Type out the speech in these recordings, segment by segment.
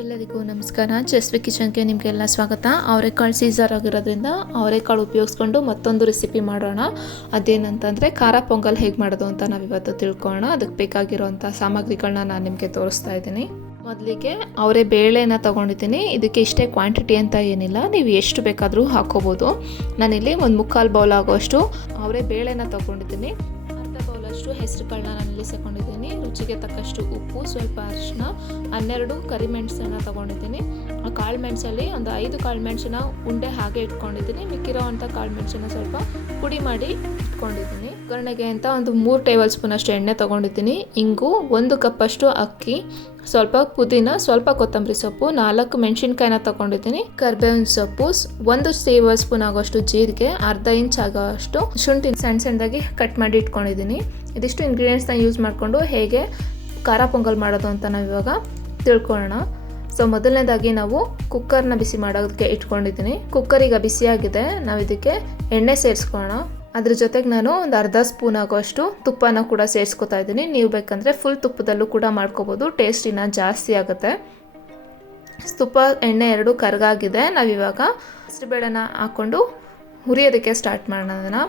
ಎಲ್ಲರಿಗೂ ನಮಸ್ಕಾರ. ಜಸ್ವಿ ಕಿಚನ್ಗೆ ನಿಮಗೆಲ್ಲ ಸ್ವಾಗತ. ಅವರೆಕಾಳು ಸೀಸರ್ ಆಗಿರೋದ್ರಿಂದ ಅವರೆಕಾಳು ಉಪಯೋಗಿಸ್ಕೊಂಡು ಮತ್ತೊಂದು ರೆಸಿಪಿ ಮಾಡೋಣ. ಅದೇನಂತಂದರೆ ಖಾರ ಪೊಂಗಲ್ ಹೇಗೆ ಮಾಡೋದು ಅಂತ ನಾವಿವತ್ತು ತಿಳ್ಕೊಳ್ಳೋಣ. ಅದಕ್ಕೆ ಬೇಕಾಗಿರೋಂಥ ಸಾಮಗ್ರಿಗಳನ್ನ ನಾನು ನಿಮಗೆ ತೋರಿಸ್ತಾ ಇದ್ದೀನಿ. ಮೊದಲಿಗೆ ಅವರೇ ಬೇಳೆನ ತೊಗೊಂಡಿದ್ದೀನಿ. ಇದಕ್ಕೆ ಇಷ್ಟೇ ಕ್ವಾಂಟಿಟಿ ಅಂತ ಏನಿಲ್ಲ, ನೀವು ಎಷ್ಟು ಬೇಕಾದರೂ ಹಾಕ್ಕೋಬೋದು. ನಾನಿಲ್ಲಿ ಒಂದು 3/4 ಬೌಲ್ ಆಗೋಷ್ಟು ಅವರೇ ಬೇಳೆನ ತೊಗೊಂಡಿದ್ದೀನಿ. ಅರ್ಧ ಬೌಲಷ್ಟು ಹೆಸರು ಕಾಳನ್ನ ನಾನಿಲ್ಲಿ ತಗೊಂಡಿದ್ದೀನಿ. ರುಚಿಗೆ ತಕ್ಕಷ್ಟು ಉಪ್ಪು, ಸ್ವಲ್ಪ ಅರಿಶಿನ, 12 ಕರಿಮೆಣಸನ್ನು ತೊಗೊಂಡಿದ್ದೀನಿ. ಆ ಕಾಳು ಮೆಣಸಲ್ಲಿ ಒಂದು 5 ಕಾಳು ಮೆಣಸನ್ನ ಉಂಡೆ ಹಾಗೆ ಇಟ್ಕೊಂಡಿದ್ದೀನಿ. ಮಿಕ್ಕಿರೋ ಅಂಥ ಕಾಳು ಮೆಣಸನ್ನ ಸ್ವಲ್ಪ ಪುಡಿ ಮಾಡಿ ಇಟ್ಕೊಂಡಿದ್ದೀನಿ. ಒಗ್ಗರಣೆಗೆ ಅಂತ ಒಂದು 3 ಟೇಬಲ್ ಸ್ಪೂನ್ ಅಷ್ಟು ಎಣ್ಣೆ ತೊಗೊಂಡಿದ್ದೀನಿ. ಇಂಗು, 1 ಕಪ್ಪಷ್ಟು ಅಕ್ಕಿ, ಸ್ವಲ್ಪ ಪುದೀನ, ಸ್ವಲ್ಪ ಕೊತ್ತಂಬರಿ ಸೊಪ್ಪು, 4 ಮೆಣಸಿನ್ಕಾಯಿನ ತೊಗೊಂಡಿದ್ದೀನಿ. ಕರಿಬೇವಿನ ಸೊಪ್ಪು, 1 ಟೇಬಲ್ ಸ್ಪೂನ್ ಆಗೋಷ್ಟು ಜೀರಿಗೆ, ಅರ್ಧ ಇಂಚ್ ಆಗೋಷ್ಟು ಶುಂಠಿ ಸಣ್ಣ ಸಣ್ಣದಾಗಿ ಕಟ್ ಮಾಡಿ ಇಟ್ಕೊಂಡಿದ್ದೀನಿ. ಇದಿಷ್ಟು ಇಂಗ್ರೀಡಿಯೆಂಟ್ಸ್ನ ಯೂಸ್ ಮಾಡಿಕೊಂಡು ಹೇಗೆ ಖಾರ ಪೊಂಗಲ್ ಮಾಡೋದು ಅಂತ ನಾವು ಇವಾಗ ತಿಳ್ಕೊಳ್ಳೋಣ. ಸೊ ಮೊದಲನೇದಾಗಿ ನಾವು ಕುಕ್ಕರ್ನ ಬಿಸಿ ಮಾಡೋದಕ್ಕೆ ಇಟ್ಕೊಂಡಿದ್ದೀನಿ. ಕುಕ್ಕರ್ ಈಗ ಬಿಸಿಯಾಗಿದೆ. ನಾವು ಇದಕ್ಕೆ ಎಣ್ಣೆ ಸೇರಿಸ್ಕೊಳ್ಳೋಣ. ಅದ್ರ ಜೊತೆಗೆ ನಾನು ಒಂದು ಅರ್ಧ ಸ್ಪೂನ್ ಆಗೋಷ್ಟು ತುಪ್ಪನ ಕೂಡ ಸೇರಿಸ್ಕೊತಾ ಇದ್ದೀನಿ. ನೀವು ಬೇಕಂದರೆ ಫುಲ್ ತುಪ್ಪದಲ್ಲೂ ಕೂಡ ಮಾಡ್ಕೋಬೋದು, ಟೇಸ್ಟ್ ಇನ್ನೂ ಜಾಸ್ತಿ ಆಗುತ್ತೆ. ತುಪ್ಪ ಎಣ್ಣೆ ಎರಡು ಕರಗಾಗಿದೆ. ನಾವಿವಾಗ ಹೆಸರುಬೇಳೆನ ಹಾಕ್ಕೊಂಡು ಹುರಿಯೋದಕ್ಕೆ ಸ್ಟಾರ್ಟ್ ಮಾಡೋಣ ಅದನ್ನು.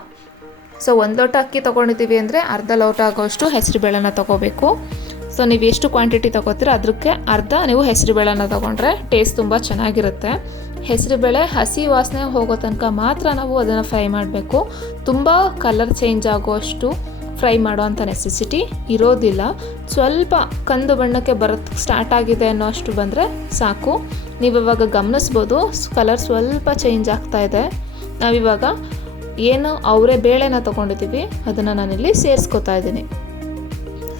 ಸೊ 1 ಲೋಟ ಅಕ್ಕಿ ತೊಗೊಂಡಿದ್ದೀವಿ ಅಂದರೆ ಅರ್ಧ ಲೋಟ ಆಗೋಷ್ಟು ಹೆಸರುಬೇಳೆನ ತೊಗೋಬೇಕು. ಸೊ ನೀವು ಎಷ್ಟು ಕ್ವಾಂಟಿಟಿ ತೊಗೋತೀರೋ ಅದಕ್ಕೆ ಅರ್ಧ ನೀವು ಹೆಸರುಬೇಳೆನ ತೊಗೊಂಡ್ರೆ ಟೇಸ್ಟ್ ತುಂಬ ಚೆನ್ನಾಗಿರುತ್ತೆ. ಹೆಸರುಬೇಳೆ ಹಸಿ ವಾಸನೆ ಹೋಗೋ ತನಕ ಮಾತ್ರ ನಾವು ಅದನ್ನು ಫ್ರೈ ಮಾಡಬೇಕು. ತುಂಬ ಕಲರ್ ಚೇಂಜ್ ಆಗೋಷ್ಟು ಫ್ರೈ ಮಾಡೋವಂಥ ನೆಸೆಸಿಟಿ ಇರೋದಿಲ್ಲ. ಸ್ವಲ್ಪ ಕಂದು ಬಣ್ಣಕ್ಕೆ ಬರೋಕ್ಕೆ ಸ್ಟಾರ್ಟ್ ಆಗಿದೆ ಅನ್ನೋ ಅಷ್ಟು ಬಂದರೆ ಸಾಕು. ನೀವು ಇವಾಗ ಗಮನಿಸ್ಬೋದು ಕಲರ್ ಸ್ವಲ್ಪ ಚೇಂಜ್ ಆಗ್ತಾ ಇದೆ. ನಾವಿವಾಗ ಏನು ಅವರೇ ಬೇಳೆನ ತೊಗೊಂಡಿದ್ದೀವಿ ಅದನ್ನು ನಾನಿಲ್ಲಿ ಸೇರಿಸ್ಕೊತಾ ಇದ್ದೀನಿ.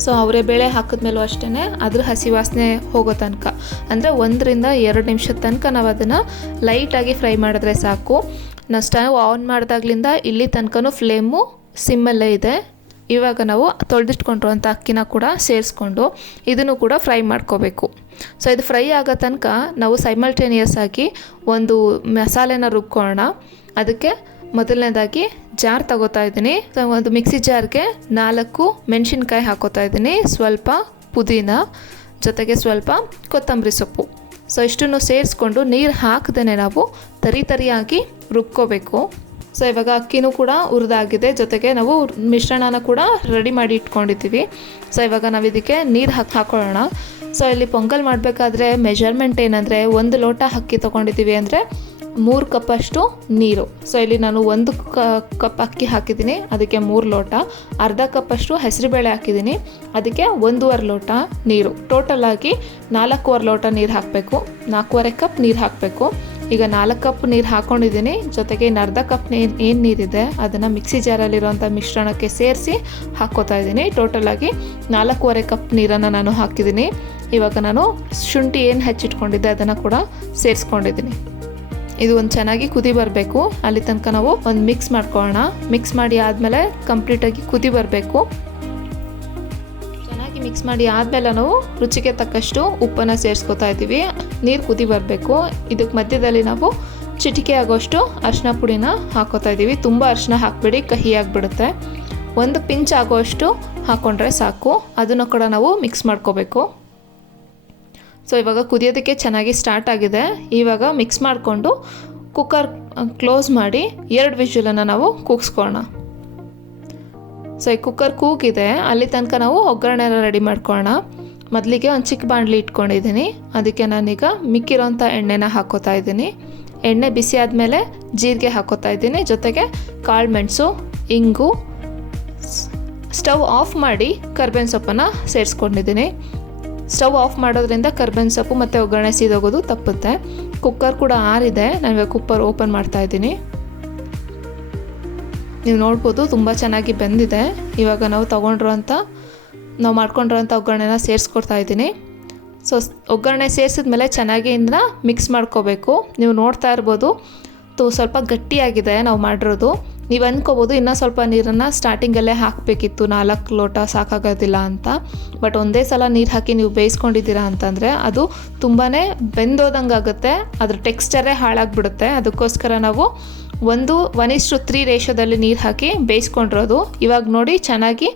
ಸೊ ಅವರೇ ಬೇಳೆ ಹಾಕಿದ್ಮೇಲೂ ಅಷ್ಟೇ ಅದ್ರ ಹಸಿ ವಾಸನೆ ಹೋಗೋ ತನಕ, ಅಂದರೆ 1 ರಿಂದ 2 ನಿಮಿಷದ ತನಕ ನಾವು ಅದನ್ನು ಲೈಟಾಗಿ ಫ್ರೈ ಮಾಡಿದ್ರೆ ಸಾಕು. ನಾವು ಸ್ಟವ್ ಆನ್ ಮಾಡಿದಾಗ್ಲಿಂದ ಇಲ್ಲಿ ತನಕನೂ ಫ್ಲೇಮು ಸಿಮ್ಮಲ್ಲೇ ಇದೆ. ಇವಾಗ ನಾವು ತೊಳೆದಿಟ್ಕೊಂಡಿರುವಂಥ ಅಕ್ಕಿನ ಕೂಡ ಸೇರಿಸ್ಕೊಂಡು ಇದನ್ನು ಕೂಡ ಫ್ರೈ ಮಾಡ್ಕೋಬೇಕು. ಸೊ ಇದು ಫ್ರೈ ಆಗೋ ತನಕ ನಾವು ಸೈಮಲ್ಟೇನಿಯಸ್ ಆಗಿ ಒಂದು ಮಸಾಲೆನ ರುಬ್ಕೊಳ್ಳೋಣ. ಅದಕ್ಕೆ ಮೊದಲನೇದಾಗಿ ಜಾರ್ ತಗೋತಾ ಇದ್ದೀನಿ. ಒಂದು ಮಿಕ್ಸಿ ಜಾರ್ಗೆ 4 ಮೆಣಸಿನ್ಕಾಯಿ ಹಾಕೋತಾ ಇದ್ದೀನಿ, ಸ್ವಲ್ಪ ಪುದೀನ, ಜೊತೆಗೆ ಸ್ವಲ್ಪ ಕೊತ್ತಂಬರಿ ಸೊಪ್ಪು. ಸೊ ಇಷ್ಟನ್ನು ಸೇರಿಸ್ಕೊಂಡು ನೀರು ಹಾಕದೇ ನಾವು ತರಿಯಾಗಿ ರುಬ್ಕೋಬೇಕು. ಸೊ ಇವಾಗ ಅಕ್ಕಿನೂ ಕೂಡ ಹುರಿದಾಗಿದೆ, ಜೊತೆಗೆ ನಾವು ಮಿಶ್ರಣನ ಕೂಡ ರೆಡಿ ಮಾಡಿ ಇಟ್ಕೊಂಡಿದ್ದೀವಿ. ಸೊ ಇವಾಗ ನಾವು ಇದಕ್ಕೆ ನೀರು ಹಾಕೊಳ್ಳೋಣ. ಸೊ ಇಲ್ಲಿ ಪೊಂಗಲ್ ಮಾಡಬೇಕಾದ್ರೆ ಮೆಜರ್ಮೆಂಟ್ ಏನಂದರೆ 1 ಲೋಟ ಅಕ್ಕಿ ತೊಗೊಂಡಿದ್ದೀವಿ ಅಂದರೆ 3 ಕಪ್ಪಷ್ಟು ನೀರು. ಸೊ ಇಲ್ಲಿ ನಾನು 1 ಕಪ್ ಅಕ್ಕಿ ಹಾಕಿದ್ದೀನಿ, ಅದಕ್ಕೆ 3 ಲೋಟ. ಅರ್ಧ ಕಪ್ಪಷ್ಟು ಹೆಸರುಬೇಳೆ ಹಾಕಿದ್ದೀನಿ, ಅದಕ್ಕೆ 1.5 ಲೋಟ ನೀರು. ಟೋಟಲಾಗಿ 4.25 ಲೋಟ ನೀರು ಹಾಕಬೇಕು. 4.25 ಕಪ್ ನೀರು ಹಾಕಬೇಕು. ಈಗ 4 ಕಪ್ ನೀರು ಹಾಕ್ಕೊಂಡಿದ್ದೀನಿ. ಜೊತೆಗೆ ಇನ್ನು ಅರ್ಧ ಕಪ್ ಏನು ನೀರಿದೆ ಅದನ್ನು ಮಿಕ್ಸಿ ಜಾರಲ್ಲಿರುವಂಥ ಮಿಶ್ರಣಕ್ಕೆ ಸೇರಿಸಿ ಹಾಕ್ಕೋತಾ ಇದ್ದೀನಿ. ಟೋಟಲಾಗಿ 4.25 ಕಪ್ ನೀರನ್ನು ನಾನು ಹಾಕಿದ್ದೀನಿ. ಇವಾಗ ನಾನು ಶುಂಠಿ ಏನು ಹೆಚ್ಚಿಟ್ಕೊಂಡಿದ್ದೆ ಅದನ್ನು ಕೂಡ ಸೇರಿಸ್ಕೊಂಡಿದ್ದೀನಿ. ಇದು ಒಂದು ಚೆನ್ನಾಗಿ ಕುದಿ ಬರಬೇಕು. ಅಲ್ಲಿ ತನಕ ನಾವು ಒಂದು ಮಿಕ್ಸ್ ಮಾಡ್ಕೊಳ್ಳೋಣ. ಮಿಕ್ಸ್ ಮಾಡಿ ಆದಮೇಲೆ ಕಂಪ್ಲೀಟಾಗಿ ಕುದಿ ಬರಬೇಕು. ಚೆನ್ನಾಗಿ ಮಿಕ್ಸ್ ಮಾಡಿ ಆದಮೇಲೆ ನಾವು ರುಚಿಗೆ ತಕ್ಕಷ್ಟು ಉಪ್ಪನ್ನು ಸೇರಿಸ್ಕೊತಾ ಇದ್ದೀವಿ. ನೀರು ಕುದಿ ಬರಬೇಕು. ಇದಕ್ಕೆ ಮಧ್ಯದಲ್ಲಿ ನಾವು ಚಿಟಿಕೆ ಆಗೋಷ್ಟು ಅರಿಶಿನ ಪುಡಿನ ಹಾಕೋತಾ ಇದ್ದೀವಿ. ತುಂಬ ಅರಿಶಿನ ಹಾಕಬೇಡಿ, ಕಹಿ ಆಗಿಬಿಡುತ್ತೆ. 1 ಪಿಂಚ್ ಆಗೋಷ್ಟು ಹಾಕ್ಕೊಂಡ್ರೆ ಸಾಕು. ಅದನ್ನು ಕೂಡ ನಾವು ಮಿಕ್ಸ್ ಮಾಡ್ಕೋಬೇಕು. ಸೊ ಇವಾಗ ಕುದಿಯೋದಕ್ಕೆ ಚೆನ್ನಾಗಿ ಸ್ಟಾರ್ಟ್ ಆಗಿದೆ. ಇವಾಗ ಮಿಕ್ಸ್ ಮಾಡಿಕೊಂಡು ಕುಕ್ಕರ್ ಕ್ಲೋಸ್ ಮಾಡಿ 2 ವಿಷಲನ್ನು ನಾವು ಕೂಗಿಸ್ಕೊಳ್ಳೋಣ. ಸೊ ಈ ಕುಕ್ಕರ್ ಕೂಗಿದೆ, ಅಲ್ಲಿ ತನಕ ನಾವು ಒಗ್ಗರಣೆನ ರೆಡಿ ಮಾಡ್ಕೊಳ್ಳೋಣ. ಮೊದಲಿಗೆ ಒಂದು ಚಿಕ್ಕ ಬಾಣಲಿ ಇಟ್ಕೊಂಡಿದ್ದೀನಿ. ಅದಕ್ಕೆ ನಾನೀಗ ಮಿಕ್ಕಿರೋಂಥ ಎಣ್ಣೆನ ಹಾಕೋತಾ ಇದ್ದೀನಿ. ಎಣ್ಣೆ ಬಿಸಿ ಆದಮೇಲೆ ಜೀರಿಗೆ ಹಾಕೋತಾ ಇದ್ದೀನಿ, ಜೊತೆಗೆ ಕಾಳು ಮೆಣಸು, ಇಂಗು. ಸ್ಟವ್ ಆಫ್ ಮಾಡಿ ಕರಿಬೇವಿನ ಸೊಪ್ಪನ್ನು ಸೇರಿಸ್ಕೊಂಡಿದ್ದೀನಿ. ಸ್ಟವ್ ಆಫ್ ಮಾಡೋದ್ರಿಂದ ಕರಿಬೇವಿನ ಸೊಪ್ಪು ಮತ್ತು ಒಗ್ಗರಣೆ ಸೀದೋಗೋದು ತಪ್ಪುತ್ತೆ. ಕುಕ್ಕರ್ ಕೂಡ ಆರಿದೆ. ನಾನು ಇವಾಗ ಕುಕ್ಕರ್ ಓಪನ್ ಮಾಡ್ತಾ ಇದ್ದೀನಿ. ನೀವು ನೋಡ್ಬೋದು ತುಂಬ ಚೆನ್ನಾಗಿ ಬೆಂದಿದೆ. ಇವಾಗ ನಾವು ಮಾಡ್ಕೊಂಡಿರೋಂಥ ಒಗ್ಗರಣೆನ ಸೇರಿಸ್ಕೊಡ್ತಾ ಇದ್ದೀನಿ. ಸೊ ಒಗ್ಗರಣೆ ಸೇರಿಸಿದ್ಮೇಲೆ ಚೆನ್ನಾಗಿ ಇದನ್ನ ಮಿಕ್ಸ್ ಮಾಡ್ಕೋಬೇಕು. ನೀವು ನೋಡ್ತಾ ಇರ್ಬೋದು ಸ್ವಲ್ಪ ಗಟ್ಟಿಯಾಗಿದೆ ನಾವು ಮಾಡಿರೋದು. ನೀವು ಅಂದ್ಕೋಬೋದು ಇನ್ನೂ ಸ್ವಲ್ಪ ನೀರನ್ನು ಸ್ಟಾರ್ಟಿಂಗಲ್ಲೇ ಹಾಕಬೇಕಿತ್ತು, 4 ಲೋಟ ಸಾಕಾಗೋದಿಲ್ಲ ಅಂತ. ಬಟ್ ಒಂದೇ ಸಲ ನೀರು ಹಾಕಿ ನೀವು ಬೇಯಿಸ್ಕೊಂಡಿದ್ದೀರಾ ಅಂತಂದರೆ ಅದು ತುಂಬಾ ಬೆಂದೋದಂಗೆ ಆಗುತ್ತೆ, ಅದ್ರ ಟೆಕ್ಸ್ಚರೇ ಹಾಳಾಗಿಬಿಡುತ್ತೆ. ಅದಕ್ಕೋಸ್ಕರ ನಾವು 1:3 ರೇಷದಲ್ಲಿ ನೀರು ಹಾಕಿ ಬೇಯಿಸ್ಕೊಂಡಿರೋದು. ಇವಾಗ ನೋಡಿ ಚೆನ್ನಾಗಿ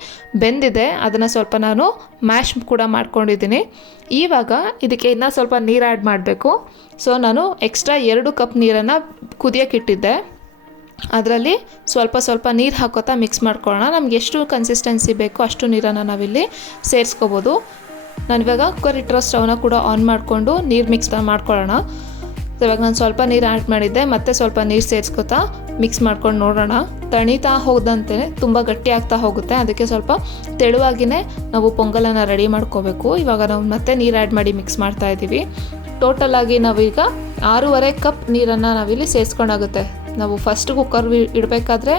ಬೆಂದಿದೆ. ಅದನ್ನು ಸ್ವಲ್ಪ ನಾನು ಮ್ಯಾಶ್ ಕೂಡ ಮಾಡ್ಕೊಂಡಿದ್ದೀನಿ. ಇವಾಗ ಇದಕ್ಕೆ ಇನ್ನೂ ಸ್ವಲ್ಪ ನೀರು ಆ್ಯಡ್ ಮಾಡಬೇಕು. ಸೊ ನಾನು ಎಕ್ಸ್ಟ್ರಾ 2 ಕಪ್ ನೀರನ್ನು ಕುದಿಯೋಕ್ಕಿಟ್ಟಿದ್ದೆ. ಅದರಲ್ಲಿ ಸ್ವಲ್ಪ ನೀರು ಹಾಕೋತಾ ಮಿಕ್ಸ್ ಮಾಡ್ಕೊಳ್ಳೋಣ. ನಮ್ಗೆ ಎಷ್ಟು ಕನ್ಸಿಸ್ಟೆನ್ಸಿ ಬೇಕೋ ಅಷ್ಟು ನೀರನ್ನು ನಾವಿಲ್ಲಿ ಸೇರಿಸ್ಕೋಬೋದು. ನಾನಿವಾಗ ಕುಕ್ಕರ್ ಇಟ್ಟಿರೋ ಸ್ಟವ್ನ ಕೂಡ ಆನ್ ಮಾಡಿಕೊಂಡು ನೀರು ಮಿಕ್ಸ್ ಮಾಡ್ಕೊಳ್ಳೋಣ. ಇವಾಗ ನಾನು ಸ್ವಲ್ಪ ನೀರು ಆ್ಯಡ್ ಮಾಡಿದ್ದೆ, ಮತ್ತೆ ಸ್ವಲ್ಪ ನೀರು ಸೇರಿಸ್ಕೊತಾ ಮಿಕ್ಸ್ ಮಾಡ್ಕೊಂಡು ನೋಡೋಣ. ತಣಿತಾ ಹೋದಂತೆ ತುಂಬ ಗಟ್ಟಿ ಆಗ್ತಾ ಹೋಗುತ್ತೆ. ಅದಕ್ಕೆ ಸ್ವಲ್ಪ ತೆಳುವಾಗಿಯೇ ನಾವು ಪೊಂಗಲನ್ನು ರೆಡಿ ಮಾಡ್ಕೋಬೇಕು. ಇವಾಗ ನಾವು ಮತ್ತೆ ನೀರು ಆ್ಯಡ್ ಮಾಡಿ ಮಿಕ್ಸ್ ಮಾಡ್ತಾ ಇದ್ದೀವಿ. ಟೋಟಲಾಗಿ ನಾವೀಗ 6.5 ಕಪ್ ನೀರನ್ನು ನಾವಿಲ್ಲಿ ಸೇರಿಸ್ಕೊಂಡಾಗುತ್ತೆ. ನಾವು ಫಸ್ಟ್ ಕುಕ್ಕರ್ ಇಡಬೇಕಾದ್ರೆ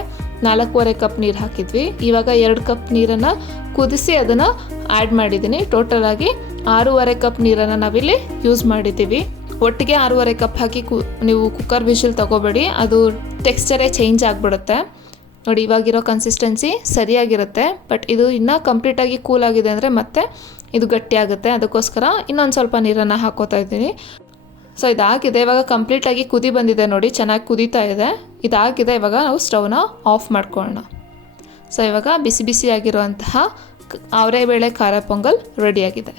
4.5 ಕಪ್ ನೀರು ಹಾಕಿದ್ವಿ. ಇವಾಗ 2 ಕಪ್ ನೀರನ್ನು ಕುದಿಸಿ ಅದನ್ನು ಆ್ಯಡ್ ಮಾಡಿದ್ದೀನಿ. ಟೋಟಲಾಗಿ 6.5 ಕಪ್ ನೀರನ್ನು ನಾವಿಲ್ಲಿ ಯೂಸ್ ಮಾಡಿದ್ದೀವಿ. ಒಟ್ಟಿಗೆ 6.5 ಕಪ್ ಹಾಕಿ ನೀವು ಕುಕ್ಕರ್ ವಿಷಲ್ ತೊಗೋಬೇಡಿ, ಅದು ಟೆಕ್ಸ್ಚರೇ ಚೇಂಜ್ ಆಗಿಬಿಡುತ್ತೆ. ನೋಡಿ, ಇವಾಗಿರೋ ಕನ್ಸಿಸ್ಟೆನ್ಸಿ ಸರಿಯಾಗಿರುತ್ತೆ. ಬಟ್ ಇದು ಇನ್ನೂ ಕಂಪ್ಲೀಟಾಗಿ ಕೂಲ್ ಆಗಿದೆ ಅಂದರೆ ಮತ್ತೆ ಇದು ಗಟ್ಟಿಯಾಗುತ್ತೆ. ಅದಕ್ಕೋಸ್ಕರ ಇನ್ನೊಂದು ಸ್ವಲ್ಪ ನೀರನ್ನು ಹಾಕೋತಾ ಇದ್ದೀನಿ. ಸೊ ಇದಾಗಿದೆ. ಇವಾಗ ಕಂಪ್ಲೀಟಾಗಿ ಕುದಿ ಬಂದಿದೆ ನೋಡಿ, ಚೆನ್ನಾಗಿ ಕುದೀತಾ ಇದೆ. ಇದಾಗಿದೆ. ಇವಾಗ ನಾವು ಸ್ಟವ್ನ ಆಫ್ ಮಾಡ್ಕೊಳ್ಳೋಣ. ಸೊ ಇವಾಗ ಬಿಸಿ ಬಿಸಿಯಾಗಿರುವಂತಹ ಅವರೆಬೇಳೆ ಖಾರ ಪೊಂಗಲ್ ರೆಡಿಯಾಗಿದೆ.